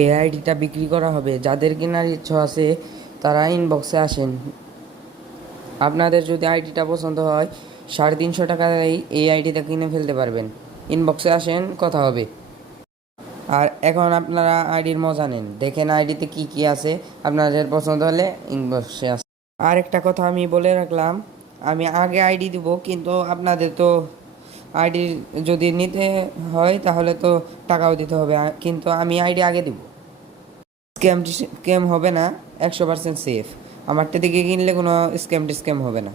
এই আইডিটা বিক্রি করা হবে, যাদের কেনার ইচ্ছা আছে তারা ইনবক্সে আসেন। আপনাদের যদি আইডিটা পছন্দ হয় 350 টাকায় এই আইডিটা কিনে ফেলতে পারবেন। ইনবক্সে আসেন, কথা হবে। আর এখন আপনারা আইডির মজা নেন, দেখেন আইডিতে কি কি আছে। আপনাদের পছন্দ হলে ইনবক্সে আসেন। আর একটা কথা আমি বলে রাখলাম, আমি আগে আইডি দিব, কিন্তু আপনাদের তো আইডি যদি নিতে হয় তাহলে তো টাকাও দিতে হবে, কিন্তু আমি আইডি আগে দিব। স্ক্যাম হবে না, 100% সেফ। আমারটা থেকে কিনলে কোনো স্ক্যাম টিস্ক্যাম হবে না।